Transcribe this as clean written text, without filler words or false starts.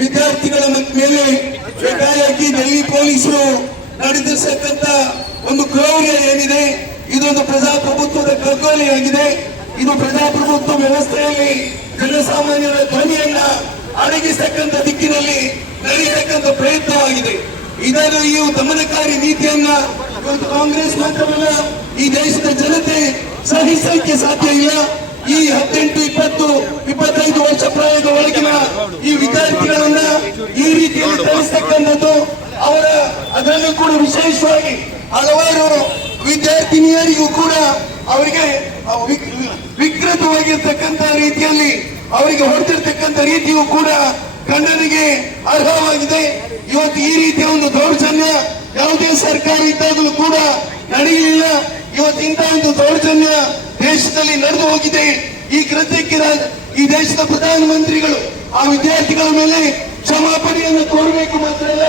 ವಿದ್ಯಾರ್ಥಿಗಳ ಮೇಲೆ ಏಕಾಏಕಿ ಡೆಲ್ಲಿ ಪೊಲೀಸರು ನಡೆದಿರ್ತಕ್ಕಂಥ ಒಂದು ಕ್ರೌರ್ಯ ಏನಿದೆ, ಇದೊಂದು ಪ್ರಜಾಪ್ರಭುತ್ವದ ಕಗ್ಗೊಲೆಯಾಗಿದೆ. ಇದು ಪ್ರಜಾಪ್ರಭುತ್ವ ವ್ಯವಸ್ಥೆಯಲ್ಲಿ ಜನಸಾಮಾನ್ಯರ ಧ್ವನಿಯನ್ನ ಅಡಗಿಸತಕ್ಕಂಥ ದಿಕ್ಕಿನಲ್ಲಿ ನಡೆಯತಕ್ಕಂಥ ಪ್ರಯತ್ನವಾಗಿದೆ. ಇದನ್ನು ಈ ದಮನಕಾರಿ ನೀತಿಯನ್ನ ಇವತ್ತು ಕಾಂಗ್ರೆಸ್ ಮಾತ್ರವಲ್ಲ, ಈ ದೇಶದ ಜನತೆ ಸಹಿಸಲಿಕ್ಕೆ ಸಾಧ್ಯ ಇಲ್ಲ. ಈ 18, 20, 25 ವರ್ಷ ಪ್ರಾಯದ ಒಳಗಿನ ಈ ವಿದ್ಯಾರ್ಥಿಗಳನ್ನ ಈ ರೀತಿಯಲ್ಲಿ ತರಿಸ್ತಕ್ಕಂಥದ್ದು ಅದರಲ್ಲೂ ಕೂಡ ವಿಶೇಷವಾಗಿ ಹಲವಾರು ವಿದ್ಯಾರ್ಥಿನಿಯರಿಗೂ ಕೂಡ ಅವರಿಗೆ ವಿಕೃತವಾಗಿರ್ತಕ್ಕಂಥ ರೀತಿಯಲ್ಲಿ ಅವರಿಗೆ ಹೊಡೆದಿರ್ತಕ್ಕಂಥ ರೀತಿಯೂ ಕೂಡ ಖಂಡನೆಗೆ ಅರ್ಹವಾಗಿದೆ. ಇವತ್ತು ಈ ರೀತಿಯ ಒಂದು ದೌರ್ಜನ್ಯ ಯಾವುದೇ ಸರ್ಕಾರ ಇದ್ದಾಗಲೂ ಕೂಡ ನಡೆಯಲಿಲ್ಲ. ಇವತ್ತು ಇಂತಹ ಒಂದು ದೌರ್ಜನ್ಯ ದೇಶದಲ್ಲಿ ನಡೆದು ಹೋಗಿದೆ. ಈ ಕೃತ್ಯಕ್ಕೆ ಈ ದೇಶದ ಪ್ರಧಾನಮಂತ್ರಿಗಳು ಆ ವಿದ್ಯಾರ್ಥಿಗಳ ಮೇಲೆ ಕ್ಷಮಾಪಣೆಯನ್ನು ಕೋರಬೇಕು ಮಾತ್ರ ಅಲ್ಲ,